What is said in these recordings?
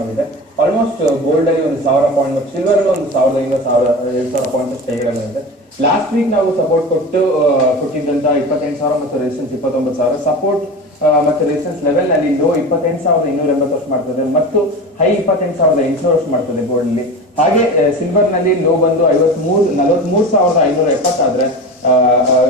ಆಗಿದೆ. Almost gold ಅಲ್ಲಿ 1000 point ಮತ್ತು ಸಿಲ್ವರ್ ಅಲ್ಲಿ 1500 ಪಾಯಿಂಟ್ ತೆಗೆಯಲಾಗಿದೆ. ಲಾಸ್ಟ್ ವೀಕ್ ನಾವು ಸಪೋರ್ಟ್ ಕೊಟ್ಟಿದ್ದಂತ 28,000 ಮತ್ತು ರೆಸಿಸ್ಟೆನ್ಸ್ 29,000 ಸಪೋರ್ಟ್ ಮತ್ತೆ ರೆಸಿಸ್ಟೆನ್ಸ್ ಲೆವೆಲ್ ನಲ್ಲಿ ಲೋ 28,280 ಮಾಡ್ತದೆ ಮತ್ತು ಹೈ 28,800 ಮಾಡ್ತದೆ ಗೋಲ್ಡ್ ಅಲ್ಲಿ. ಹಾಗೆ ಸಿಲ್ವರ್ ನಲ್ಲಿ ಲೋ ಬಂದು 43,570 ಆದ್ರೆ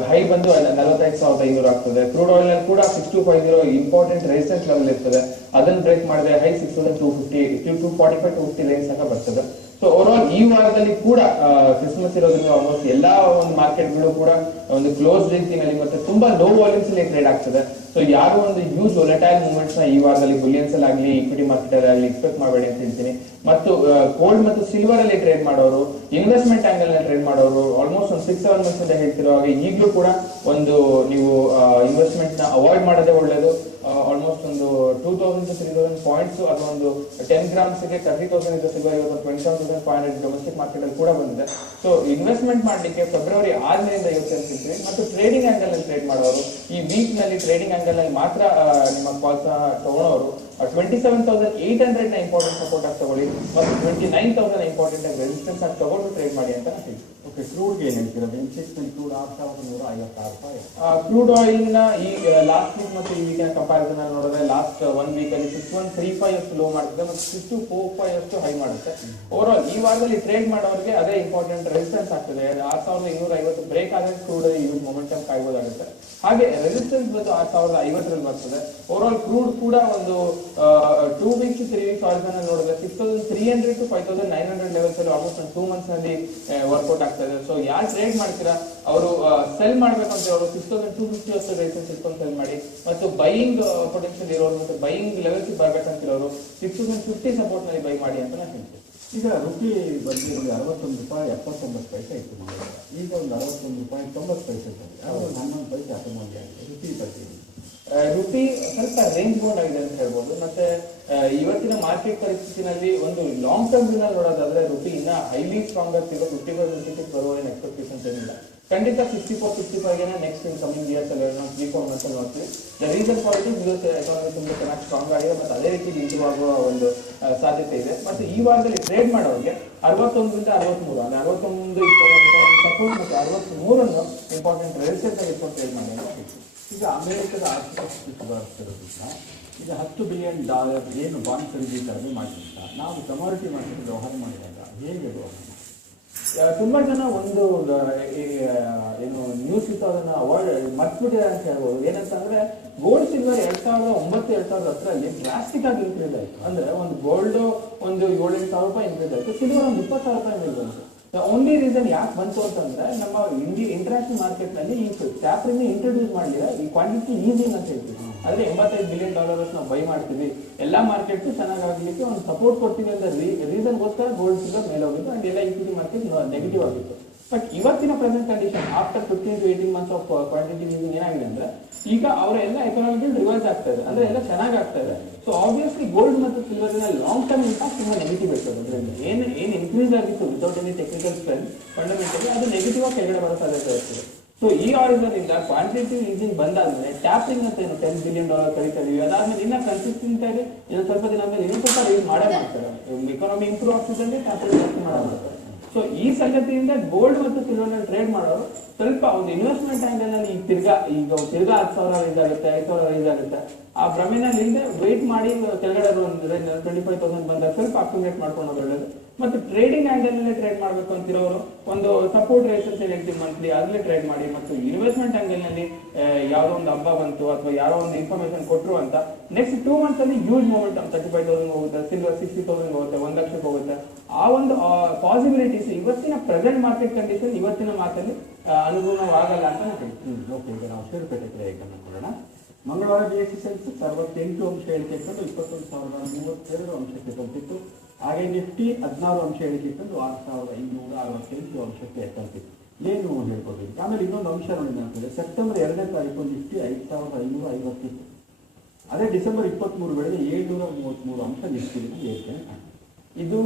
ಹೈ ಬಂದು 45,500 ಆಗ್ತದೆ. ಕ್ರೂಡ್ ಆಯಿಲ್ ನಲ್ಲಿ ಕೂಡ 6250 ಇಂಪಾರ್ಟೆಂಟ್ ರೆಸಿಸ್ಟೆನ್ಸ್ ಲೆವೆಲ್ ಇರ್ತದೆ. ಅದನ್ನು ಬ್ರೇಕ್ ಮಾಡಿದ್ರೆ ಹೈ 6250 245 to 50 ಲೈನ್ಸ್ ತನಕ ಬರ್ತದೆ. ಸೊ ಓವರ್ ಆಲ್ ಈ ವಾರದಲ್ಲಿ ಕೂಡ ಕ್ರಿಸ್ಮಸ್ ಇರೋದ್ರಿಂದ ಆಲ್ಮೋಸ್ಟ್ ಎಲ್ಲಾ ಒಂದು ಮಾರ್ಕೆಟ್ಗಳು ಕೂಡ ಒಂದು ಕ್ಲೋಸ್ ರೀತಿಯಲ್ಲಿ ಮತ್ತೆ ತುಂಬಾ ಲೋ ವಾಲ್ಯೂಮ್ಸ್ ಅಲ್ಲಿ ಟ್ರೇಡ್ ಆಗ್ತದೆ. ಸೊ ಯಾರು ಒಂದು ಯೂಸ್ ವೊಲಟೈಲ್ ಮೂವ್ಮೆಂಟ್ಸ್ ನ ಈ ವಾರದಲ್ಲಿ ಬುಲಿಯನ್ಸ್ ಅಲ್ಲಿ ಆಗಲಿ ಇಕ್ವಿಟಿ ಮಾರ್ಕೆಟ್ ಅಲ್ಲಿ ಆಗಲಿ ಎಕ್ಸ್ಪೆಕ್ಟ್ ಮಾಡಬೇಡಿ ಅಂತ ಹೇಳ್ತೀನಿ. ಮತ್ತು ಗೋಲ್ಡ್ ಮತ್ತು ಸಿಲ್ವರ್ ಅಲ್ಲಿ ಟ್ರೇಡ್ ಮಾಡೋರು, ಇನ್ವೆಸ್ಟ್ಮೆಂಟ್ ಆಂಗಲ್ ನಲ್ಲಿ ಟ್ರೇಡ್ ಮಾಡೋರು ಆಲ್ಮೋಸ್ಟ್ ಒಂದು 6-7 ಮಂತ್ಸ್ ಅಂತ ಹೇಳ್ತಿರೋ ಹಾಗೆ ಈಗಲೂ ಕೂಡ ಒಂದು ನೀವು ಇನ್ವೆಸ್ಟ್ಮೆಂಟ್ ನ ಅವಾಯ್ಡ್ ಮಾಡೋದೇ ಒಳ್ಳೇದು. ಆಲ್ಮೋಸ್ಟ್ ಒಂದು 2,000 to 3,000 ಪಾಯಿಂಟ್ಸ್ ಅಥವಾ ಒಂದು 10 grams ಗೆ 30,000 ಇದೆ ಸಿಲ್ವರ್, ಇವತ್ತು 27,500 ಡೊಮೆಸ್ಟಿಕ್ ಮಾರ್ಕೆಟ್ ಅಲ್ಲಿ ಕೂಡ ಬಂದಿದೆ. ಸೊ ಇನ್ವೆಸ್ಟ್ಮೆಂಟ್ ಮಾಡ್ಲಿಕ್ಕೆ ಫೆಬ್ರವರಿ 6ರಿಂದ ಇವತ್ತು ಅಂತಿದ್ವಿ. ಮತ್ತು ಟ್ರೇಡಿಂಗ್ ಆಂಗಲ್ ನಲ್ಲಿ ಟ್ರೇಡ್ ಮಾಡೋರು ಈ ವೀಕ್ ನಲ್ಲಿ ಟ್ರೇಡಿಂಗ್ ಆಂಗಲ್ ನಲ್ಲಿ ಮಾತ್ರ ನಿಮ್ಮ ಕಾಲ್ಸ್ ತಗೊಳ್ಳೋರು 27,800 ನ ಇಂಪಾರ್ಟೆಂಟ್ ಸಪೋರ್ಟ್ ಆಗಿ ತಗೊಳ್ಳಿ ಮತ್ತು 29,000 ಇಂಪಾರ್ಟೆಂಟ್ ಆಗಿ ರೆಸಿಸ್ಟೆನ್ಸ್ ಆಗಿ ತಗೊಂಡು ಟ್ರೇಡ್ ಮಾಡಿ ಅಂತ ಹೇಳ್ತೀವಿ. ಓಕೆ, ಕ್ರೂಡ್ ಏನ್ ಹೇಳ್ತೀರಾ? ಕ್ರೂಡ್ 6,156 ರೂಪಾಯಿ. ಕ್ರೂಡ್ ಆಯಿಲ್ ನ ಈ ಲಾಸ್ಟ್ ವೀಕ್ ಮತ್ತು ಈ ವೀಕಿನ ಕಂಪ್ಯಾರಿಸನ್ ಅಲ್ಲಿ ನೋಡಿದ್ರೆ ಲಾಸ್ಟ್ 1 ವೀಕ್ ಅಲ್ಲಿ 6135 ಅಷ್ಟು ಲೋ ಮಾಡುತ್ತೆ ಮತ್ತು 6245 ಅಷ್ಟು ಹೈ ಮಾಡುತ್ತೆ. ಓವರ್ ಆಲ್ ಈ ವಾರದಲ್ಲಿ ಟ್ರೇಡ್ ಮಾಡೋರಿಗೆ ಅದೇ ಇಂಪಾರ್ಟೆಂಟ್ ರೆಸಿಸ್ಟೆನ್ಸ್ ಆಗ್ತದೆ. 6,250 ಬ್ರೇಕ್ ಆದ್ರೆ ಕ್ರೂಡ್ ಅಲ್ಲಿ ಯೂಸ್ ಮೊಮೆಂಟಮ್ ಕಾಯ್ಬೋದಾಗುತ್ತೆ. ಹಾಗೆ ರೆಸಿಸ್ಟೆನ್ಸ್ ಬಂದು 6,050 ಬರ್ತದೆ. ಓವರ್ ಆಲ್ ಕ್ರೂಡ್ ಕೂಡ ಒಂದು 2 weeks to 3 weeks ಆರ್ಡರ್ ನೋಡಿದ್ರೆ 6,300 to 5,900 ಲೆವೆಲ್ಸ್ ಅಲ್ಲಿ ಆಲ್ಮೋಸ್ಟ್ 2 ಮಂತ್ಸ್ ನಲ್ಲಿ ವರ್ಕೌಟ್ ಆಗ್ತಾ ಇದೆ. ಸೊ ಯಾರು ಟ್ರೇಡ್ ಮಾಡ್ತೀರಾ ಅವರು ಸೆಲ್ ಮಾಡ್ಬೇಕಂತ ಅವರು 6,250 ಅಷ್ಟು ರೆಸಿಸ್ಟೆನ್ಸ್ ಇಟ್ಕೊಂಡು ಸೆಲ್ ಮಾಡಿ ಮತ್ತು ಬೈಯಿಂಗ್ ಪೊಟೆನ್ಷಿಯಲ್ ಇರೋರು ಮತ್ತು ಬೈಯಿಂಗ್ ಲೆವೆಲ್ಸ್ ಬರ್ಬೇಕಂತಿರೋರು 6,050 ಸಪೋರ್ಟ್ ನಲ್ಲಿ ಬೈ ಮಾಡಿ ಅಂತ ನಾನು ಹೇಳ್ತೀನಿ. ಈಗ ರುಪಿ ಬಂದು ನೋಡಿ 61 ರೂಪಾಯಿ 79 ಪೈಸೆ ಇತ್ತು. ಈಗ ಒಂದು 61 ರೂಪಾಯಿ 90 ಪೈಸೆ ಇರ್ತದೆ. 11 ಪೈಸೆ ಅತಮೌಲ್ಯ ಆಗಿದೆ. ರುಪಿ ಬಗ್ಗೆ ರುಪಿ ಸ್ವಲ್ಪ ರೇಂಜ್ ಬೌಂಡ್ ಆಗಿದೆ ಅಂತ ಹೇಳ್ಬೋದು. ಮತ್ತೆ ಇವತ್ತಿನ ಮಾರ್ಕೆಟ್ ಪರಿಸ್ಥಿತಿನಲ್ಲಿ ಒಂದು ಲಾಂಗ್ ಟರ್ಮ್ ದಿನ ನೋಡೋದಾದ್ರೆ ರುಪಿ ಇನ್ನ ಹೈಲಿ ಸ್ಟ್ರಾಂಗ್ ಆಗ್ತಿರೋ 55 ಬರುವ ಏನು ಎಕ್ಸ್ಪೆಕ್ಟೇಷನ್ಸ್ ಏನಿಲ್ಲ. ಖಂಡಿತ 54-55 ನೆಕ್ಸ್ಟ್ ಇನ್ ಕಮಿಂಗ್ ಇಯರ್ಸ್ ಅಲ್ಲಿ ನಾವು 3-4 ಮಂತ್ಸ್ ಅಲ್ಲಿ ನೋಡ್ತೀವಿ. The reason for it US economy ತುಂಬಾ ಚೆನ್ನಾಗಿ ಸ್ಟ್ರಾಂಗ್ ಆಗಿದೆ ಮತ್ತು ಅದೇ ರೀತಿ ಇಂಪ್ರೂವ್ ಆಗುವ ಒಂದು ಸಾಧ್ಯತೆ ಇದೆ. ಮತ್ತು ಈ ವಾರದಲ್ಲಿ ಟ್ರೇಡ್ ಮಾಡೋರಿಗೆ 61ರಿಂದ 63 ಅಂದ್ರೆ 61 ಸಪೋರ್ಟ್ ಮತ್ತು 63 ಅನ್ನು ಇಂಪಾರ್ಟೆಂಟ್ ರೆಸಿಸ್ಟೆನ್ಸ್ ಆಗಿ ಇಟ್ಕೊಂಡು ಟ್ರೇಡ್ ಮಾಡಿ. ಈಗ ಅಮೆರಿಕದ ಆರ್ಥಿಕ ಸ್ಥಿತಿ ಸುಧಾರಿಸ್ತಿರೋದ್ರಿಂದ ಈಗ $10 ಬಿಲಿಯನ್ ಏನು ಬಾಂಡ್ ಖರೀದಿ ಕಡಿಮೆ ಮಾಡಿದಂತ ನಾವು ಕಮಾಡಿಟಿ ಮಾರ್ಕೆಟ್ ವ್ಯವಹಾರ ಮಾಡಿದಾಗ ಹೇಗೆ ತುಂಬಾ ಜನ ಒಂದು ಏನು ನ್ಯೂಸ್ ಇತ್ತು ಅದನ್ನ ಅವಾಯ್ಡ್ ಮರ್ತ್ಬಿಟ್ಟಿದ್ದಾರೆ ಅಂತ ಹೇಳ್ಬೋದು. ಏನಂತಂದ್ರೆ ಗೋಲ್ಡ್ ಸಿಲ್ವರ್ 2009-2010 ಡ್ರಾಸ್ಟಿಕ್ ಆಗಿ ಇನ್ಕ್ರೀಸ್ ಆಯ್ತು. ಅಂದ್ರೆ ಒಂದು ಗೋಲ್ಡ್ ಒಂದು 7,000-8,000 ರೂಪಾಯಿ ಇನ್ಕ್ರೀಸ್ ಆಯ್ತು, ಸಿಲ್ವರ್ ಒಂದು 20,000 ರೂಪಾಯಿ ಮೇಲೆ ಬಂತು. ಓನ್ಲಿ ರೀಸನ್ ಯಾಕೆ ಬಂತು ಅಂತಂದ್ರೆ ನಮ್ಮ ಇಂಟರ್ನ್ಯಾಷನಲ್ ಮಾರ್ಕೆಟ್ ನಲ್ಲಿ ಈ ಟ್ಯಾಪ್ರಿನ ಇಂಟ್ರೊಡ್ಯೂಸ್ ಮಾಡಲಿಲ್ಲ. ಈ ಕ್ವಾಂಟಿಟಿ ಈಸಿಂಗ್ ಅಂತ ಹೇಳ್ತೀವಿ. ಆದ್ರೆ $85 ಬಿಲಿಯನ್ ನಾವು ಬೈ ಮಾಡ್ತೀವಿ, ಎಲ್ಲಾ ಮಾರ್ಕೆಟ್ ಚೆನ್ನಾಗಾಗ್ಲಿಕ್ಕೆ ಒಂದು ಸಪೋರ್ಟ್ ಕೊಡ್ತೀವಿ ಅಂತ ರೀಸನ್ಗೋಸ್ಕರ ಗೋಲ್ಡ್ ಸಿಲ್ವರ್ ಮೇಲೆ ಹೋಗಿತ್ತು ಅಂಡ್ ಎಲ್ಲ ಇಕ್ವಿಟಿ ಮಾರ್ಕೆಟ್ ನೆಗೆಟಿವ್ ಆಗಿತ್ತು. ಬಟ್ ಇವತ್ತಿನ present condition after 15 to 18 months of quantity easing ಏನಾಗಿದೆ ಅಂದ್ರೆ ಈಗ ಅವರ ಎಲ್ಲ ಎಕಾನಮಿಕಲ್ ರಿವರ್ಸ್ ಆಗ್ತಾ ಇದೆ, ಅಂದ್ರೆ ಎಲ್ಲ ಚೆನ್ನಾಗಿ ಆಗ್ತಾ ಇದೆ. ಸೊ ಆಬ್ವಿಯಸ್ಲಿ ಗೋಲ್ಡ್ ಮತ್ತು ಸಿಲ್ವರ್ ಲಾಂಗ್ ಟರ್ಮ್ ಇಂಪ್ಯಾಕ್ಟ್ ತುಂಬಾ ನೆಗೆಟಿವ್ ಇರ್ತದೆ. ಅದರಿಂದ ಏನು ಇನ್ಕ್ರೀಸ್ ಆಗಿತ್ತು without any technical strength fundamentally ಅದು ನೆಗೆಟಿವ್ ಆಗಿ ಕೆಳಗಡೆ ಬರೋ ಸಾಧ್ಯತೆ ಇರ್ತದೆ. ಸೊ ಈ ಆರ್ಡರ್ ಇಂದ ಕ್ವಾಂಟಿಟೇಟಿವ್ ಈಸಿಂಗ್ ಬಂದಾದ್ಮೇಲೆ ಟ್ಯಾಪಿಂಗ್ ಅಂತ ಏನು $10 ಬಿಲಿಯನ್ ಕರೀತಾ ಇದೀವಿ, ಅದಾದ್ಮೇಲೆ ಇನ್ನ ಕನ್ಸಿಸ್ಟೆಂಟ್ ಆಗಿ ಇನ್ನು ಸ್ವಲ್ಪ ದಿನ ಆದ್ಮೇಲೆ ಇನ್ನೂ ಸ್ವಲ್ಪ ರೇಸ್ ಮಾಡೇ ಮಾಡ್ತಾರೆ. ಎಕಾನಮಿ ಇಂಪ್ರೂವ್ ಆಗ್ತಿದ್ದಂಗೆ ಟ್ಯಾಪಿಂಗ್ ಜಾಸ್ತಿ ಮಾಡೇ ಮಾಡ್ತಾರೆ. ಸೊ ಈ ಸಂಗತಿಯಿಂದ ಗೋಲ್ಡ್ ಮತ್ತು ಸಿಲ್ವರ್ ನಲ್ಲಿ ಟ್ರೇಡ್ ಮಾಡೋರು ಸ್ವಲ್ಪ ಒಂದು ಇನ್ವೆಸ್ಟ್ಮೆಂಟ್ ಆಂಗಲ್ ನಲ್ಲಿ ಈಗ ತಿರ್ಗಾ 10,000 ರೈಸ್ ಆಗುತ್ತೆ, 5,000 ರೈಸ್ ಆಗುತ್ತೆ, ಆ ಭ್ರಮೆನಲ್ಲಿ ಹಿಂದೆ ವೇಟ್ ಮಾಡಿ ಕೆಳಗಡೆ 25,000 ಬಂದಾಗ ಸ್ವಲ್ಪ ಅಕ್ಯುಮುಲೇಟ್ ಮಾಡ್ಕೊಂಡು ಒಳ್ಳೇದು. ಮತ್ತು ಟ್ರೇಡಿಂಗ್ ಆಂಗಲ್ ನಲ್ಲಿ ಟ್ರೇಡ್ ಮಾಡಬೇಕು ಅಂತಿರೋರು ಒಂದು ಸಪೋರ್ಟ್ ರೇಸಸ್ ಹೇಳ್ತೀವಿ ಮಂತ್ಲಿ ಅದ್ರಲ್ಲಿ ಟ್ರೇಡ್ ಮಾಡಿ. ಮತ್ತು ಇನ್ವೆಸ್ಟ್ಮೆಂಟ್ ಆಂಗಲ್ ನಲ್ಲಿ ಯಾವುದೋ ಒಂದು ಹಬ್ಬ ಬಂತು ಅಥವಾ ಯಾರೋ ಒಂದು ಇನ್ಫಾರ್ಮೇಶನ್ ಕೊಟ್ಟರು ಅಂತ ನೆಕ್ಸ್ಟ್ 2 ಮಂತ್ಸ್ ಅಲ್ಲಿ ಯೂಸ್ ಮೂವ್ಮೆಂಟ್ 35,000 ಹೋಗುತ್ತೆ, ಸಿಲ್ವರ್ 60,000 ಹೋಗುತ್ತೆ, 1 ಲಕ್ಷಕ್ಕೆ ಹೋಗುತ್ತೆ. ಆ ಒಂದು ಪಾಸಿಬಿಲಿಟೀಸ್ ಇವತ್ತಿನ ಪ್ರೆಸೆಂಟ್ ಮಾರ್ಕೆಟ್ ಕಂಡೀಷನ್ ಇವತ್ತಿನ ಮಾತಲ್ಲಿ ಅನುಗುಣವಾಗಲ್ಲ ಅಂತ ಹೇಳ್ತೀನಿ. ಓಕೆ, ಈಗ ನಾವು ಷೇರುಪೇಟೆ ಕ್ರಿಯೆಗೆ ನೋಡೋಣ. ಮಂಗಳವಾರ BSE ಸೆನ್ಸೆಕ್ಸ್ 68 ಅಂಶ ಹೇಳಿಕೆ ಇಟ್ಕೊಂಡು 21,032 ಅಂಶಕ್ಕೆ ತಲುಪಿತ್ತು. ಹಾಗೆ ನಿಫ್ಟಿ 16 ಅಂಶ ಹೇಳಿಕೆ ಇಟ್ಕೊಂಡು 6,568 ಅಂಶಕ್ಕೆ ತಲುಪಿತ್ತು. ಏನು ಹೇಳ್ಬೋದು. ಆಮೇಲೆ ಇನ್ನೊಂದು ಅಂಶ ನೋಡಿ, ಸೆಪ್ಟೆಂಬರ್ 2ನೇ ತಾರೀಕು ನಿಫ್ಟಿ 5,550 ಇತ್ತು. ಅದೇ ಡಿಸೆಂಬರ್ 23 ವೇಳೆಗೆ 733 ಅಂಶ ನಿಫ್ಟಿಯಲ್ಲಿ ಏರಿಕೆ. ಇದು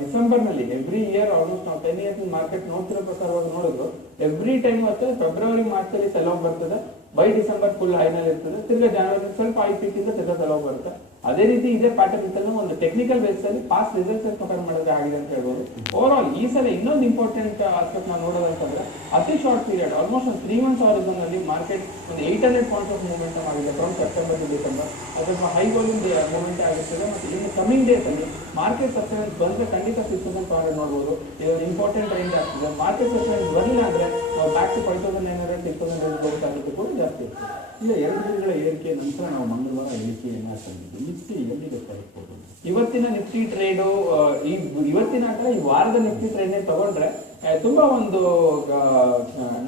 ಡಿಸೆಂಬರ್ ನಲ್ಲಿ ಎವ್ರಿ ಇಯರ್ ಆಲ್ಮೋಸ್ಟ್ ನಾವು 10 ಇಯರ್ಸ್ ಮಾರ್ಕೆಟ್ ನೋಡ್ತಿರೋ ಪ್ರಕಾರವಾಗಿ ನೋಡಿದ್ರು ಎವ್ರಿ ಟೈಮ್ ಮತ್ತೆ ಫೆಬ್ರವರಿ ಮಾರ್ಚ್ ಅಲ್ಲಿ ಸೆಲ್ ಆಫ್ ಬರ್ತದೆ, ಬೈ ಡಿಸೆಂಬರ್ ಫುಲ್ ಹೈ ನಲ್ಲಿ ಇರ್ತದೆ, ತಿರ್ಗಾ ಜನವರಿ ಸ್ವಲ್ಪ ಐ ಪೀಕ್ ಇಂದ ತಿರ್ಗಾ ಸೆಲ್ ಆಫ್ ಬರುತ್ತೆ. ಅದೇ ರೀತಿ ಇದೇ ಪ್ಯಾಟರ್ನ್ ಇತ್ತಲ್ಲ ಒಂದು ಟೆಕ್ನಿಕಲ್ ಬೇಸ್ ಅಲ್ಲಿ ಪಾಸ್ಟ್ ರಿಸಲ್ಟ್ಸ್ ಕಂಪೇರ್ ಮಾಡಿದ್ರೆ ಆಗಿದೆ ಅಂತ ಹೇಳ್ಬೋದು. ಓವರ್ ಆಲ್ ಈ ಸಲ ಇನ್ನೊಂದು ಇಂಪಾರ್ಟೆಂಟ್ ಆಸ್ಪೆಕ್ಟ್ ನಾವು ನೋಡೋದಂತಂದ್ರೆ ಅತಿ ಶಾರ್ಟ್ ಪೀರಿಯಡ್ ಆಲ್ಮೋಸ್ಟ್ ಒಂದು 3 months ಹಾರಿಜಾನ್ ಅಲ್ಲಿ ಮಾರ್ಕೆಟ್ ಒಂದು 800 ಪಾಯಿಂಟ್ಸ್ ಆಫ್ ಮೂವ್ಮೆಂಟ್ ಆಗಿದೆ ಫ್ರಮ್ ಸೆಪ್ಟೆಂಬರ್ ಟು ಡಿಸೆಂಬರ್. ಅದಕ್ಕೆ ಹೈ ವಾಲ್ಯೂಮ್ ಮೂವ್ಮೆಂಟ್ ಆಗಿರ್ತದೆ. ಮತ್ತು ಇನ್ನು ಕಮಿಂಗ್ ಡೇಸ್ ಅಲ್ಲಿ ಮಾರ್ಕೆಟ್ ಸಸ್ಟೈನ್ಸ್ ಬಂದ್ರೆ ಖಂಡಿತ 6200 ನೋಡಬಹುದು. ಇದೊಂದು ಇಂಪಾರ್ಟೆಂಟ್ ರೇಂಜ್ ಆಗ್ತದೆ. ಮಾರ್ಕೆಟ್ ಸಸ್ಟೈನ್ಸ್ ಬರಲಿಲ್ಲ ಅಂದ್ರೆ ನಾವು ಬ್ಯಾಕ್ ಟು 5900 6000 ಹೋಗಬೇಕಾಗುತ್ತೆ ಕೂಡ ಜಾಸ್ತಿ ಇರ್ತದೆ. ಈಗ 2 ದಿನಗಳ ಏರಿಕೆ ನಂತರ ನಾವು ಮಂಗಳವಾರ ಇಳಿಕೆಯನ್ನ ಕಂಡಿದ್ದು. ನಿಫ್ಟಿ ಎಲ್ಲಿಗೆ ತಲುಪಬಹುದು? ಇವತ್ತಿನ ನಿಫ್ಟಿ ಟ್ರೇಡು ಇವತ್ತಿನ ಅಂದ್ರೆ ಈ ವಾರದ ನಿಫ್ಟಿ ಟ್ರೇಡ್ ತಗೊಂಡ್ರೆ ತುಂಬಾ ಒಂದು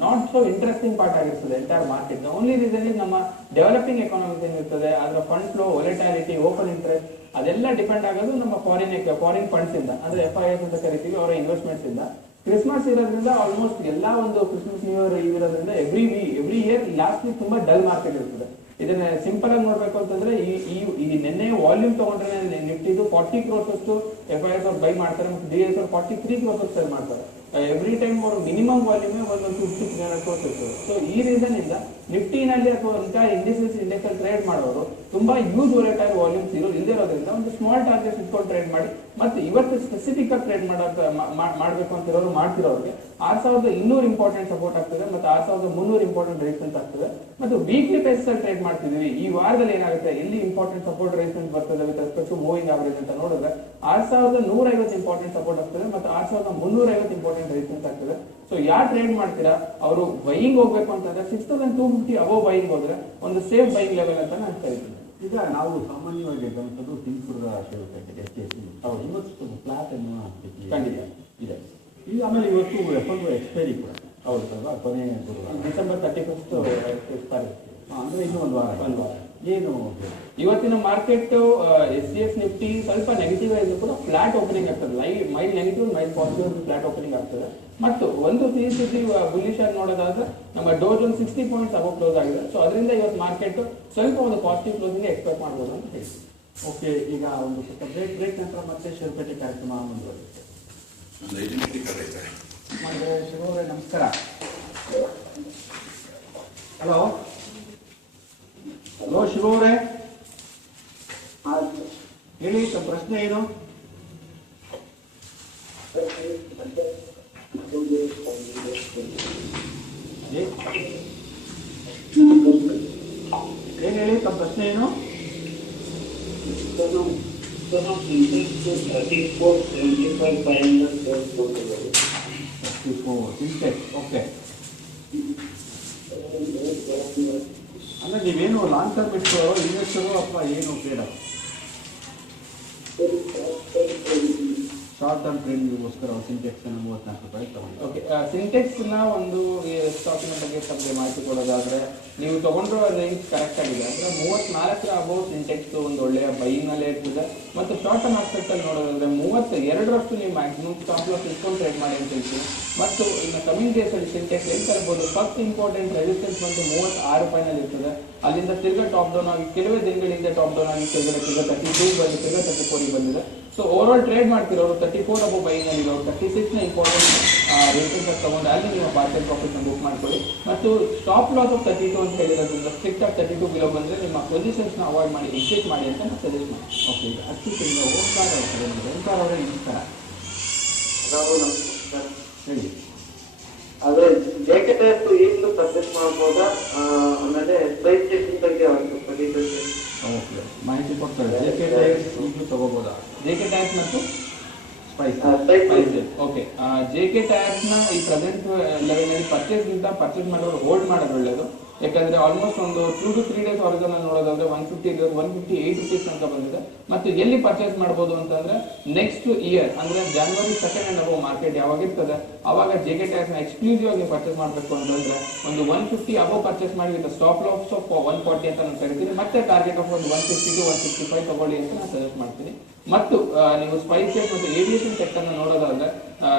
ನಾಟ್ ಸೋ ಇಂಟ್ರೆಸ್ಟಿಂಗ್ ಪಾರ್ಟ್ ಆಗಿರ್ತದೆ entire market. Only reason is ನಮ್ಮ ಡೆವಲಪಿಂಗ್ ಎಕಾನಮೀಸ್ ಏನಿರ್ತದೆ ಅದರ ಫಂಡ್ ಫ್ಲೋ, ವೊಲೆಟಾಲಿಟಿ, ಓಪನ್ ಇಂಟ್ರೆಸ್ಟ್ ಅದೆಲ್ಲ ಡಿಪೆಂಡ್ ಆಗೋದು ನಮ್ಮ ಫಾರಿನ್ ಫಂಡ್ಸ್ ಇಂದ, ಅಂದ್ರೆ FIIs ಅಂತ ಕರಿತೀವಿ, ಅವರ ಇನ್ವೆಸ್ಟ್ಮೆಂಟ್ಸ್ ಇಂದ. ಕ್ರಿಸ್ಮಸ್ ಇರೋದ್ರಿಂದ ಆಲ್ಮೋಸ್ಟ್ ಎಲ್ಲಾ ಒಂದು ಕ್ರಿಸ್ಮಸ್ ನ್ಯೂ ಇಯರ್ ಇರೋದ್ರಿಂದ ಎವ್ರಿ ಇಯರ್ ಲಾಸ್ಟ್ ವೀಕ್ ತುಂಬಾ ಡಲ್ ಮಾರ್ಕೆಟ್ ಇರ್ತದೆ. ಇದನ್ನ ಸಿಂಪಲ್ ಆಗಿ ನೋಡ್ಬೇಕು ಅಂತಂದ್ರೆ ಈ ನಿನ್ನೆ ವಾಲ್ಯೂಮ್ ತಗೊಂಡ್ರೆ ನಿಫ್ಟಿದು 40 crores ಅಷ್ಟು FIIs ಅವ್ರು ಬೈ ಮಾಡ್ತಾರೆ ಮತ್ತು DIs ಅವ್ರು 43 crores ಅಷ್ಟು ಸೆಲ್ ಮಾಡ್ತಾರೆ. ಎವ್ರಿ ಟೈಮ್ ಅವರು ಮಿನಿಮಮ್ ವಾಲ್ಯೂಮೇ ಒಂದು 50-300 crores ಇರ್ತದೆ. ಸೊ ಈ ರೀಸನ್ ಇಂದ ನಿಫ್ಟಿನಲ್ಲಿ ಅಥವಾ ಇಂಡಿಸಸ್ ಇಂಡೆಕ್ಸ್ ಅಲ್ಲಿ ಟ್ರೇಡ್ ಮಾಡೋರು ತುಂಬಾ ಯೂಸ್ ವೊಲೆಟೈಲ್ ವಾಲ್ಯೂಮ್ಸ್ ಇಲ್ದಿರೋದ್ರಿಂದ ಒಂದು ಸ್ಮಾಲ್ ಟಾರ್ಗೆಟ್ ಇಟ್ಕೊಂಡು ಟ್ರೇಡ್ ಮಾಡಿ ಮತ್ತೆ ಇವತ್ತು ಸ್ಪೆಸಿಫಿಕ್ ಆಗಿ ಟ್ರೇಡ್ ಮಾಡಬೇಕು ಅಂತಿರೋರು ಮಾಡ್ತಿರೋರಿಗೆ 6200 ಇಂಪಾರ್ಟೆಂಟ್ ಸಪೋರ್ಟ್ ಆಗ್ತದೆ ಮತ್ತು 6300 ಇಂಪಾರ್ಟೆಂಟ್ ರೆಸಿಸ್ಟೆನ್ಸ್ ಆಗ್ತದೆ. ಮತ್ತು ವೀಕ್ಲಿ ಬೇಸಿಸ್ ಅಲ್ಲಿ ಟ್ರೇಡ್ ಮಾಡ್ತಿದೀವಿ. ಈ ವಾರದಲ್ಲಿ ಏನಾಗುತ್ತೆ, ಎಲ್ಲಿ ಇಂಪಾರ್ಟೆಂಟ್ ಸಪೋರ್ಟ್ ರೆಸಿಸ್ಟೆನ್ಸ್ ಬರ್ತದೆ with respect to moving average ಅಂತ ನೋಡಿದ್ರೆ 6150 ಇಂಪಾರ್ಟೆಂಟ್ ಸಪೋರ್ಟ್ ಆಗ್ತದೆ ಮತ್ತು 6350 ಇಂಪಾರ್ಟೆಂಟ್ ರೆಸಿಸ್ಟೆನ್ಸ್ ಆಗ್ತದೆ. ಸೊ ಯಾರು ಟ್ರೇಡ್ ಮಾಡ್ತೀರಾ ಅವರು ಬೈಯಿಂಗ್ ಹೋಗ್ಬೇಕು ಅಂತಂದ್ರೆ 6250 ಅಬೋ ಬೈಯಿಂಗ್ ಹೋದ್ರೆ ಒಂದು ಸೇಫ್ ಬೈಯಿಂಗ್ ಲೆವೆಲ್ ಅಂತ ನಾನು ಕರಿತೀನಿ. ಈಗ ನಾವು ಸಾಮಾನ್ಯವಾಗಿ ಗಮನಿಸೋದು ಸಿಂಗ್ಪುರದ HDFC ಇವತ್ತು ಫ್ಲಾಟ್ ಅನ್ನುವ ಖಂಡಿತ ಇದೆ. ಈಗ ಆಮೇಲೆ ಇವತ್ತು F1 ಎಕ್ಸ್ಪೈರಿ ಕೂಡ ಹೌದು ಅಲ್ವಾ, ಕೊನೆ ಗುರುವಾರ ಡಿಸೆಂಬರ್ 31st ಎಕ್ಸ್ಪೈರಿ. ಅಂದ್ರೆ ಇನ್ನೂ ಒಂದು ವಾರ ಏನು ಇವತ್ತಿನ ಮಾರ್ಕೆಟ್ SGX ನಿಫ್ಟಿ ಸ್ವಲ್ಪ ನೆಗೆಟಿವ್ ಆಗಿ ಕೂಡ ಫ್ಲಾಟ್ ಓಪನಿಂಗ್ ಆಗ್ತದೆ. Mild negative mild positive flat opening ಆಗ್ತದೆ. ಮತ್ತು ಒಂದು ಸಿಟಿ ಬುಲಿಶ್ ಆಗಿ ನೋಡೋದಾದ್ರೆ ನಮ್ಮ Dow Jones 60 points above close ಆಗಿದೆ. ಸೊ ಅದರಿಂದ ಇವತ್ತು ಮಾರ್ಕೆಟ್ ಸ್ವಲ್ಪ ಒಂದು ಪಾಸಿಟಿವ್ ಕ್ಲೋಸಿಂಗ್ ಎಕ್ಸ್ಪೆಕ್ಟ್ ಮಾಡ್ಬೋದು ಅಂತ ಹೇಳಿ. ಓಕೆ, ಈಗ ಒಂದು ಸ್ವಲ್ಪ ಬ್ರೇಕ್ ನಂತರ ಮತ್ತೆ ಷೇರುಪೇಟೆ ಕಾರ್ಯಕ್ರಮ ಮುಂದುವರಿಯುತ್ತೆ. ಶಿವರೇ ನಮಸ್ಕಾರ. ಹಲೋ ಶಿವರೇ ಹೇಳಿ, ತಮ್ಮ ಪ್ರಶ್ನೆ ಏನು? ಏನ್ ಹೇಳಿ, ತಮ್ಮ ಪ್ರಶ್ನೆ ಏನು? ಓಕೆ, ಅಂದ್ರೆ ನೀವೇನು ಲಾಂಗ್ ಟರ್ಮ್ ಇಟ್ಕೊಳ್ಳೋ ಇನ್ವೆಸ್ಟರು ಅಥವಾ ಏನು ಟ್ರೇಡರ್? ಶಾರ್ಟ್ ಟರ್ಮ್ ಟ್ರೇಡಿಂಗ್ಗೋಸ್ಕರ ಸಿಂಟೆಕ್ಸ್ 34 ರೂಪಾಯಿ ತಗೊಂಡು. ಓಕೆ, ಸಿಂಟೆಕ್ಸ್ ನ ಒಂದು ಸ್ಟಾಕಿನ ಬಗ್ಗೆ ತಮಗೆ ಮಾಹಿತಿ ಕೊಡೋದಾದ್ರೆ ನೀವು ತಗೊಂಡ್ರೋ ರೇಂಜ್ ಕರೆಕ್ಟ್ ಆಗಿದೆ. ಅಂದ್ರೆ 34 ಅಬೌವ್ ಸಿಂಟೆಕ್ಸ್ ಒಂದು ಒಳ್ಳೆಯ ಬೈಯಿಂಗ್ ನಲ್ಲೇ ಇರ್ತದೆ. ಮತ್ತು ಶಾರ್ಟ್ ಟರ್ಮ್ ಆಸ್ಪೆಕ್ಟ್ ಅಲ್ಲಿ ನೋಡೋದಾದ್ರೆ 32ರಷ್ಟು ನೀವು ಮ್ಯಾಕ್ಸಿಮಮ್ ಸ್ಟಾಪ್ ಲಾಸ್ ಇಟ್ಕೊಂಡು ಟ್ರೇಡ್ ಮಾಡಿ ಅಂತ ಹೇಳ್ತೀನಿ. ಮತ್ತು ಇನ್ನು ಕಮಿಂಗ್ ಡೇಸ್ ಅಲ್ಲಿ ಸಿಂಟೆಕ್ಸ್ ಎಲ್ಲಿ ತರಬಹುದು, ಫಸ್ಟ್ ಇಂಪಾರ್ಟೆಂಟ್ ರೆಸಿಸ್ಟೆನ್ಸ್ ಬಂದು 36 ರೂಪಾಯಿನಲ್ಲಿ ಇರ್ತದೆ. ಅಲ್ಲಿಂದ ತಿರ್ಗಾ ಟಾಪ್ ಡೌನ್ ಆಗಿ ಕೆಲವೇ ದಿನಗಳಿಂದ ಟಾಪ್ ಡೌನ್ ಆಗಿ ತಿರ್ಗಾ 32 ಬಂದು ತಿರ್ಗಾ 34 ಬಂದಿದೆ. ಸೊ ಓವರ್ ಆಲ್ ಟ್ರೇಡ್ ಮಾಡ್ತಿರೋರು 34 ಅಬೌವ್ ಬೈಯಿಂಗ್ ಅಲ್ಲಿ ಇರೋರು 36 ನ ಇಂಪಾರ್ಟೆಂಟ್ ರೆಸಿಸ್ಟೆನ್ಸ್ ತಗೊಂಡು ಅಲ್ಲಿ ನೀವು ಪಾರ್ಷಿಯಲ್ ಪ್ರಾಫಿಟ್ ನ ಬುಕ್ ಮಾಡ್ಕೊಳ್ಳಿ. ಮತ್ತು ಸ್ಟಾಪ್ ಲಾಸ್ ಆಫ್ 32 ಅಂತ ಹೇಳಿರೋದ್ರಿಂದ ಸ್ಟ್ರಿಕ್ಟ್ ಆಗಿ 32 ಬಿಲೋ ಬಂದ್ರೆ ನಿಮ್ಮ ಪೊಸಿಷನ್ಸ್ ನ ಅವಾಯ್ಡ್ ಮಾಡಿ ಎಕ್ಸಿಟ್ ಮಾಡಿ ಅಂತ ನಾನು ಸಜೆಸ್ಟ್ ಮಾಡಿ. ಓಕೆ, ಈಗ ಅತ್ಯುತ್ತಮ ಓಂಕಾರ ಅವರೇ ನಮಸ್ಕಾರ. ಹೇಳಿ. ಅದೇ ಜೆಕೆಟಿಎಫ್ ಈಗಲೂ ಪರ್ಚೇಸ್ ಮಾಡ್ಬೋದಾ, ಆಮೇಲೆ ಪ್ರೈಸ್ ಚೆಕಿಂಗ್ ಬಗ್ಗೆ ಓಕೆ, ಮಾಹಿತಿ ಕೊಡ್ತಾರೆ. JK ಈಗಲೂ ತಗೋಬೋದಾ? JK ಟೈರ್ಸ್ ಮತ್ತು ಸ್ಪೈಸ್. ಓಕೆ, JK ಟೈರ್ಸ್ ನ ಈ ಪ್ರೆಸೆಂಟ್ ಲೆವೆಲ್ ನಲ್ಲಿ ಪರ್ಚೇಸ್ ಮಾಡೋರು ಹೋಲ್ಡ್ ಮಾಡೋದು ಒಳ್ಳೆಯದು. ಯಾಕಂದ್ರೆ ಆಲ್ಮೋಸ್ಟ್ ಒಂದು 2 to 3 ಡೇಸ್ ಹಾರಿಜಾನ್ ನೋಡೋದಾದ್ರೆ 158 ರೂಪೀಸ್ ಅಂತ ಬಂದಿದೆ. ಮತ್ತು ಎಲ್ಲಿ ಪರ್ಚೇಸ್ ಮಾಡಬಹುದು ಅಂತಂದ್ರೆ ನೆಕ್ಸ್ಟ್ ಇಯರ್ ಅಂದ್ರೆ January 2nd and above market ಯಾವಾಗ ಇರ್ತದೆ ಅವಾಗ JK ಟೈರ್ಸ್ ನ ಎಕ್ಸ್ಕ್ಲೂಸಿವ್ ಆಗಿ ಪರ್ಚೇಸ್ ಮಾಡಬೇಕು ಅಂತಂದ್ರೆ ಒಂದು 150 ಅಬೌವ್ ಪರ್ಚೇಸ್ ಮಾಡಿ ವಿತ್ ಸ್ಟಾಪ್ ಲಾಸ್ ಆಫ್ 140 ಅಂತ ನಾನು ಕರಿತೀನಿ. ಮತ್ತೆ ಟಾರ್ಗೆಟ್ ಆಫ್ ಒಂದು 150 to 165 ತಗೊಳ್ಳಿ ಅಂತ ನಾನು ಸಜೆಸ್ಟ್ ಮಾಡ್ತೀನಿ. ಮತ್ತು ನೀವು ಸ್ಪೈಸ್ ಜೆಟ್ ಮತ್ತು ಏವಿಯೇಷನ್ ಸೆಕ್ಟರ್ ನ ನೋಡೋದಾದ್ರೆ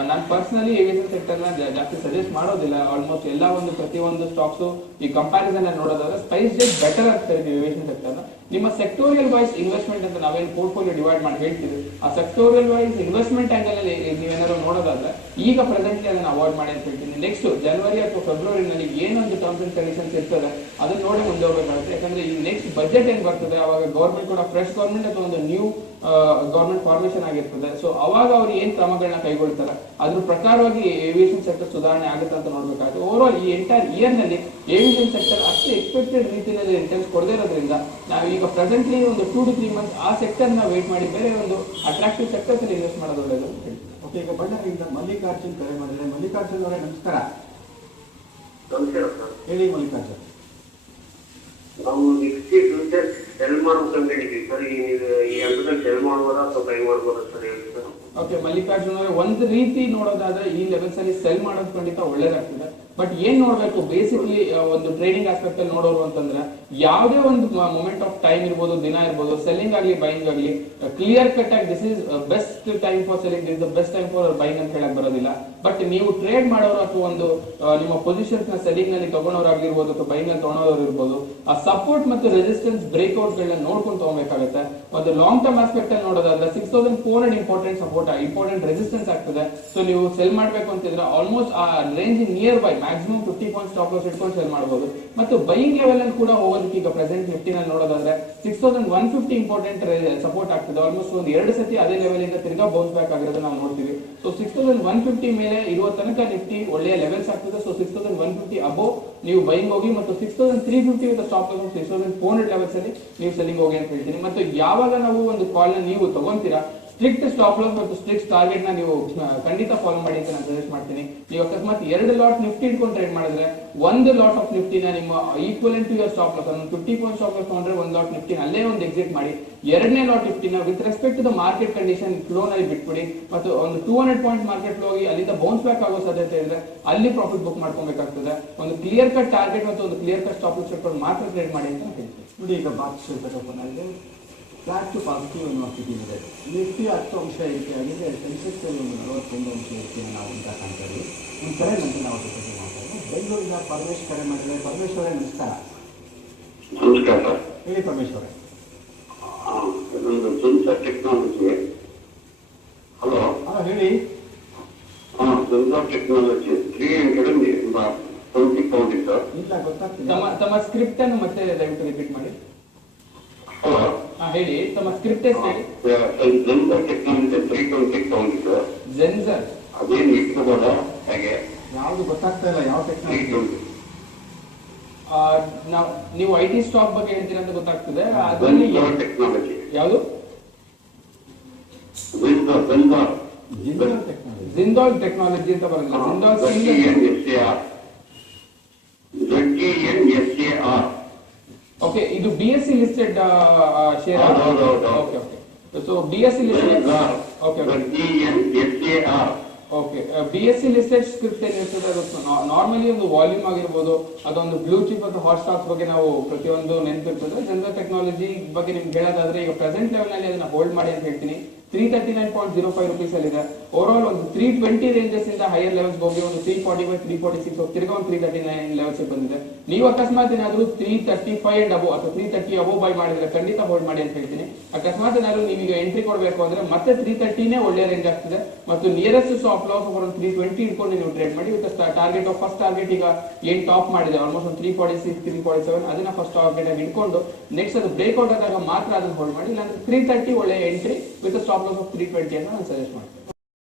ನಾನು ಪರ್ಸನಲಿ ಏವಿಯೇಷನ್ ಸೆಕ್ಟರ್ ನ ಜಾಸ್ತಿ ಸಜೆಸ್ಟ್ ಮಾಡೋದಿಲ್ಲ. ಆಲ್ಮೋಸ್ಟ್ ಎಲ್ಲ ಪ್ರತಿಯೊಂದು ಸ್ಟಾಕ್ಸ್ ಈ ಕಂಪ್ಯಾರಿಸನ್ ನೋಡೋದಾದ್ರೆ ಸ್ಪೈಸ್ ಜೆಟ್ ಬೆಟರ್ ಆಗ್ತಾ ಇದೆ ಏವಿಯೇಷನ್ ಸೆಕ್ಟರ್ ನ. ನಿಮ್ಮ ಸೆಕ್ಟೋರಿಯಲ್ ವೈಸ್ ಇನ್ವೆಸ್ಟ್ಮೆಂಟ್ ಅಂತ ನಾವೇನು ಪೋರ್ಟ್ಫೋಲಿಯೋ ಡಿವೈಡ್ ಮಾಡಿ ಹೇಳ್ತೀವಿ, ಆ ಸೆಕ್ಟೋರಿಯಲ್ ವೈಸ್ ಇನ್ವೆಸ್ಟ್ಮೆಂಟ್ ಆಂಗಲ್ ಅಲ್ಲಿ ನೀವೇನಾದ್ರು ನೋಡೋದಾದ್ರೆ ಈಗ ಪ್ರೆಸೆಂಟ್ಲಿ ಅದನ್ನ ಅವಾಯ್ಡ್ ಮಾಡಿ ಅಂತ ಹೇಳ್ತೀನಿ. ನೆಕ್ಸ್ಟ್ ಜನವರಿ ಅಥವಾ ಫೆಬ್ರವರಿನಲ್ಲಿ ಏನೊಂದು ಟರ್ಮ್ಸ್ ಅಂಡ್ ಕಂಡೀಷನ್ಸ್ ಇರ್ತದೆ ಅದನ್ನ ನೋಡಿ ಮುಂದೆ ಹೋಗಬೇಕಾಗುತ್ತೆ. ಯಾಕಂದ್ರೆ ಈ ನೆಕ್ಸ್ಟ್ ಬಜೆಟ್ ಏನ್ ಬರ್ತದೆ ಅವಾಗ ಗವರ್ಮೆಂಟ್ ಕೂಡ ಫ್ರೆಶ್ ಗವರ್ಮೆಂಟ್ ಅಥವಾ ಒಂದು ನ್ಯೂ ಗವರ್ಮೆಂಟ್ ಫಾರ್ಮೇಶನ್ ಆಗಿರ್ತದೆ. ಸೊ ಅವಾಗ ಅವ್ರು ಏನ್ ಕ್ರಮಗಳನ್ನ ಕೈಗೊಳ್ತಾರೆ ಅದ್ರ ಪ್ರಕಾರವಾಗಿ ಏವಿಯೇಷನ್ ಸೆಕ್ಟರ್ ಸುಧಾರಣೆ ಆಗುತ್ತೆ ಅಂತ ನೋಡ್ಬೇಕಾಗುತ್ತೆ. ಓವರ್ ಆಲ್ ಈ ಎಂಟೈರ್ ಇಯರ್ ನಲ್ಲಿ ಏವಿಯೇಷನ್ ಸೆಕ್ಟರ್ ಅಷ್ಟು ಎಕ್ಸ್ಪೆಕ್ಟೆಡ್ ರೀತಿಯಲ್ಲಿ ರಿಟರ್ನ್ಸ್ ಕೊಡದೇ ಇರೋದ್ರಿಂದ ನಾವು ಈಗ ಪ್ರೆಸೆಂಟ್ಲಿ ಒಂದು 2 to 3 ಮಂತ್ಸ್ ಆ ಸೆಕ್ಟರ್ ನ ವೇಟ್ ಮಾಡಿ ಬೇರೆ ಒಂದು ಅಟ್ರಾಕ್ಟಿವ್ ಸೆಕ್ಟರ್ಸ್ ಅಲ್ಲಿ ಇನ್ವೆಸ್ಟ್ ಮಾಡೋದು ಒಳ್ಳೆಯದು ಅಂತ ಹೇಳ್ತೀನಿ. ಓಕೆ, ಈಗ ಬಳ್ಳಾರಿಯಿಂದ ಮಲ್ಲಿಕಾರ್ಜುನ್ ಕರೆ ಮಾಡಿದ್ರೆ. ಮಲ್ಲಿಕಾರ್ಜುನ್ ಅವರೇ ನಮಸ್ಕಾರ. ಹೇಳಿ ಮಲ್ಲಿಕಾರ್ಜುನ್. ನಾವು ನಿಫ್ಟಿ ಫ್ಯೂಚರ್ ಸೆಲ್ ಮಾಡ್ಬೇಕಂತ ಹೇಳಿದ್ವಿ ಸರ್. ಈ ಹಂತದಲ್ಲಿ ಸೆಲ್ ಮಾಡ್ಬೋದಾ ಅಥವಾ ಬೈ ಮಾಡ್ಬೋದಾ ಸರ್ ಹೇಳಿ ಸರ್. ಓಕೆ ಮಲ್ಲಿಕಾರ್ಜುನ್ ಅವರೇ, ಒಂದ್ ರೀತಿ ನೋಡೋದಾದ್ರೆ ಈ ಲೆವೆಲ್ಸ್ ಅಲ್ಲಿ ಸೆಲ್ ಮಾಡೋದು ಖಂಡಿತ ಒಳ್ಳೇದಾಗ್ತದೆ. ಬಟ್ ಏನ್ ನೋಡ್ಬೇಕು ಬೇಸಿಕಲಿ ಒಂದು ಟ್ರೇಡಿಂಗ್ ಆಸ್ಪೆಕ್ಟ್ ಅಲ್ಲಿ ನೋಡೋರು ಅಂತಂದ್ರೆ ಯಾವುದೇ ಒಂದು ಮೊಮೆಂಟ್ ಆಫ್ ಟೈಮ್ ಇರ್ಬೋದು, ದಿನ ಇರ್ಬೋದು, ಸೆಲ್ಲಿಂಗ್ ಆಗ್ಲಿ ಬೈಯಿಂಗ್ ಆಗ್ಲಿ ಕ್ಲಿಯರ್ ಕಟ್ ಆಗಿ this is best time for selling, this the best time for buying ಅಂತ ಹೇಳಕ್ ಬರೋದಿಲ್ಲ. ಬಟ್ ನೀವು ಟ್ರೇಡ್ ಮಾಡೋರು ಅಥವಾ ಒಂದು ನಿಮ್ಮ ಪೊಸಿಷನ್ಸ್ ನ ಸೆಲ್ಲಿಂಗ್ ನಲ್ಲಿ ತಗೊಂಡವ್ರಾಗಿರ್ಬೋದು ಅಥವಾ ಬೈಯಿಂಗ್ ನಲ್ಲಿ ತಗೊಂಡವ್ರು ಇರ್ಬೋದು, ಆ ಸಪೋರ್ಟ್ ಮತ್ತು ರೆಸಿಸ್ಟೆನ್ಸ್ ಬ್ರೇಕ್ಔಟ್ ಗಳನ್ನ ನೋಡ್ಕೊಂಡು ತಗೋಬೇಕಾಗುತ್ತೆ. ಒಂದು ಲಾಂಗ್ ಟರ್ಮ್ ಆಸ್ಪೆಕ್ಟ್ ಅಲ್ಲಿ ನೋಡೋದಾದ್ರೆ 6400 ಇಂಪಾರ್ಟೆಂಟ್ ಸಪೋರ್ಟ್ ಇಂಪಾರ್ಟೆಂಟ್ ರೆಸಿಸ್ಟೆನ್ಸ್ ಆಗ್ತದೆ. ಸೊ ನೀವು ಸೆಲ್ ಮಾಡ್ಬೇಕು ಅಂತಿದ್ರೆ ಆಲ್ಮೋಸ್ಟ್ ಆ range near by maximum 50 point stop loss ಇಟ್ಕೊಂಡು ಸೆಲ್ ಮಾಡಬಹುದು. ಮತ್ತು ಬೈಯಿಂಗ್ ಲೆವೆಲ್ ಅಲ್ಲಿ ಕೂಡ ಹೋಗೋದಕ್ಕೆ ಈಗ ಪ್ರೆಸೆಂಟ್ ನಿಫ್ಟಿ ನಲ್ಲಿ ನೋಡೋದಾದ್ರೆ 6150 ಇಂಪಾರ್ಟೆಂಟ್ ಸಪೋರ್ಟ್ ಆಗ್ತದೆ. ಆಲ್ಮೋಸ್ಟ್ ಒಂದು 2 ಸತಿ ಅದೇ ಲೆವೆಲ್ ಇಂದ ತಿರ್ಗಾ ಬೌನ್ಸ್ ಬ್ಯಾಕ್ ಆಗಿರೋದು ನಾವು ನೋಡ್ತೀವಿ. ಸೊ 6150 ಮೇಲೆ ಇರುವ ತನಕ ನಿಫ್ಟಿ ಒಳ್ಳೆಯ ಲೆವೆಲ್ಸ್ ಆಗ್ತದೆ. ಸೊ 6150 ಅಬೋ ನೀವು ಬೈಯಿಂಗ್ ಹೋಗಿ ಮತ್ತು 6350 ವಿತ್ ಸ್ಟಾಪ್ ಲಾಸ್ 6400 ಲೆವೆಲ್ಸ್ ಅಲ್ಲಿ ನೀವು ಸೆಲ್ಲಿಂಗ್ ಹೋಗಿ ಅಂತ ಹೇಳ್ತೀನಿ. ಮತ್ತು ಯಾವಾಗ ನಾವು ಒಂದು ಕಾಲ್ ನ ನೀವು ತಗೊಂತೀರಾ ಸ್ಟ್ರಿಕ್ಟ್ ಸ್ಟಾಪ್ ಲಾಸ್ ಮತ್ತು ಸ್ಟ್ರಿಕ್ಟ್ ಟಾರ್ಗೆಟ್ ನ ನೀವು ಖಂಡಿತ ಫಾಲೋ ಮಾಡಿ ಅಂತ ನಾನು ಸಜೆಸ್ಟ್ ಮಾಡ್ತೀನಿ. ನೀವು ಅಕಸ್ಮಾತ್ 2 ಲಾಟ್ ನಿಫ್ಟಿ ಇಟ್ಕೊಂಡು ಟ್ರೇಡ್ ಮಾಡಿದ್ರೆ ಒಂದು ಲಾಟ್ ಆಫ್ ನಿಫ್ಟಿನ ನಿಮ್ಮ equivalent to your stop loss ಒಂದು 50 ಪಾಯಿಂಟ್ ಸ್ಟಾಪ್ ಲಾಸ್ ತಗೊಂಡ್ರೆ ಒಂದು ಲಾಟ್ ನಿಫ್ಟಿನ ಅಲ್ಲೇ ಒಂದು ಎಕ್ಸಿಟ್ ಮಾಡಿ, ಎರಡನೇ ಲಾಟ್ ನಿಫ್ಟಿನ with respect to the market condition flow ನಲ್ಲಿ ಬಿಟ್ಬಿಡಿ ಮತ್ತು ಒಂದು 200 ಪಾಯಿಂಟ್ ಮಾರ್ಕೆಟ್ ಫ್ಲೋ ಹೋಗಿ ಅಲ್ಲಿಂದ ಬೌನ್ಸ್ ಬ್ಯಾಕ್ ಆಗೋ ಸಾಧ್ಯತೆ ಇದ್ರೆ ಅಲ್ಲಿ ಪ್ರಾಫಿಟ್ ಬುಕ್ ಮಾಡ್ಕೊಬೇಕಾಗ್ತದೆ. ಒಂದು ಕ್ಲಿಯರ್ ಕಟ್ ಟಾರ್ಗೆಟ್ ಮತ್ತು ಒಂದು ಕ್ಲಿಯರ್ ಕಟ್ ಸ್ಟಾಪ್ ಲಾಸ್ ಇಟ್ಕೊಂಡು ಮಾತ್ರ ಟ್ರೇಡ್ ಮಾಡಿ ಅಂತ ಹೇಳ್ತೀನಿ. ನೋಡಿ, ಈಗ ಫ್ಲಾಟ್ ಟು ಪಾಸಿಟಿವ್ ಅನ್ನೋ ಸ್ಥಿತಿ ಇದೆ. ನಿಫ್ಟಿ 10 ಅಂಶ ಏರಿಕೆಯಾಗಿದೆ, ಸೆನ್ಸೆಕ್ಸ್ ಅಲ್ಲಿ ಒಂದು 41 ಅಂಶ ಏರಿಕೆಯನ್ನು ನಾವು ಅಂತ ಕಾಣ್ತೀವಿ. ಒಂದು ಕರೆ ನಂತರ ನಾವು ಜೊತೆಗೆ ಮಾತಾಡೋದು. ಬೆಂಗಳೂರಿನ ಪರಮೇಶ್ ಕರೆ ಮಾಡಿದರೆ. ಪರಮೇಶ್ ಅವರೇ ನಮಸ್ಕಾರ. ನಮಸ್ಕಾರ ಸರ್. ಹೇಳಿ ಪರಮೇಶ್ ಅವರೇ. ಇದೊಂದು ಸೆನ್ಸರ್ ಟೆಕ್ನಾಲಜಿ. ಹಲೋ. ಹೇಳಿ. Sensor technology 320 count sir. ಇಲ್ಲ ಗೊತ್ತಾಗ್ತಿಲ್ಲ. ತಮ್ಮ ಸ್ಕ್ರಿಪ್ಟ್ ಅನ್ನು ಮತ್ತೆ ದಯವಿಟ್ಟು ರಿಪೀಟ್ ಮಾಡಿ. ಹಲೋ. ಹೇಳಿ, ತಮ್ಮ ಸ್ಕ್ರಿಪ್ಟ್ ಎಷ್ಟು ಹೇಳಿ. ಜೆನ್ಸರ್ ಟೆಕ್ನಾಲಜಿ 320 ಕೌಂಟ್ ಸರ್. ಜೆನ್ಸರ್ ಅದೇನು ಇಟ್ಕೋಬೋದಾ ಹೇಗೆ? ಯಾವುದು ಗೊತ್ತಾಗ್ತಾ ಇಲ್ಲ. ಯಾವ ಟೆಕ್ನಾಲಜಿ? ನೀವು IT ಸ್ಟಾಕ್ ಬಗ್ಗೆ ಹೇಳ್ತೀರಾ ಅಂತ ಗೊತ್ತಾಗ್ತದೆ. ಅದರಲ್ಲಿ ಟೆಕ್ನಾಲಜಿ ಯಾವುದು? ಜಿಂದಾಲ್ ಟೆಕ್ನಾಲಜಿ ಅಂತ ಬರಲ್ಲ. ಓಕೆ, ಇದು BSE listed share. Okay okay. So BSE listed. Okay okay. BSE listed script ಏನಿರ್ತದೆ ಅದು ನಾರ್ಮಲಿ ಒಂದು ವಾಲ್ಯೂಮ್ ಆಗಿರ್ಬೋದು, ಅದೊಂದು ಬ್ಲೂ ಚಿಪ್ ಅಥವಾ ಹಾಟ್ ಸ್ಟಾಕ್ಸ್ ಬಗ್ಗೆ ನಾವು ಪ್ರತಿಯೊಂದು ನೆನಪಿರ್ತದೆ. ಜನರಲ್ ಟೆಕ್ನಾಲಜಿ ಬಗ್ಗೆ ನಿಮ್ಗೆ ಹೇಳೋದಾದ್ರೆ ಈಗ ಪ್ರೆಸೆಂಟ್ ಲೆವೆಲ್ ನಲ್ಲಿ ಅದನ್ನ ಹೋಲ್ಡ್ ಮಾಡಿ ಅಂತ ಹೇಳ್ತೀನಿ. 339.05 rupees ಅಲ್ಲಿ ಇದೆ. ಓವರ್ ಆಲ್ ಒಂದು 320 ರೇಂಜಸ್ ಇಂದ ಹೈಯರ್ ಲೆವೆಲ್ಸ್ ಹೋಗಿ ಒಂದು 345 346 ತಿರ್ಗಾ ಒಂದು 339 ಲೆವೆಲ್ಸ್ ಬಂದಿದೆ. ನೀವು ಅಕಸ್ಮಾತ್ ಏನಾದ್ರು 335 ಅಂಡ್ ಅಬೋ ಅಥವಾ 330 ಅಬೋ ಬೈ ಮಾಡಿದ್ರೆ ಖಂಡಿತ ಹೋಲ್ಡ್ ಮಾಡಿ ಅಂತ ಹೇಳ್ತೀನಿ. ಅಕಸ್ಮಾತ್ ಏನಾದ್ರು ನೀವೀಗ ಎಂಟ್ರಿ ಕೊಡಬೇಕು ಅಂದ್ರೆ ಮತ್ತೆ 330ನೇ ಒಳ್ಳೆ ರೇಂಜ್ ಆಗ್ತದೆ ಮತ್ತು ನಿಯರೆಸ್ಟ್ ಸ್ಟಾಪ್ ಲಾಸ್ ಒಂದು 320 ಇಟ್ಕೊಂಡು ನೀವು ಟ್ರೇಡ್ ಮಾಡಿ. With target of first target ಈಗ ಏನ್ ಟಾಪ್ ಮಾಡಿದೆ ಆಲ್ಮೋಸ್ಟ್ ಒಂದು 346 347 ಅದನ್ನ ಫಸ್ಟ್ ಟಾರ್ಗೆಟ್ ಆಗಿ ಇಟ್ಕೊಂಡು ನೆಕ್ಸ್ಟ್ ಅದು ಬ್ರೇಕ್ಔಟ್ ಆದಾಗ ಮಾತ್ರ ಅದನ್ನ ಹೋಲ್ಡ್ ಮಾಡಿ. ಇಲ್ಲಾಂದ್ರೆ 330 ಒಳ್ಳೆ entry with stop loss of 320 ಅಂತ ನಾನು ಸಜೆಸ್ಟ್ ಮಾಡ್ತೀನಿ.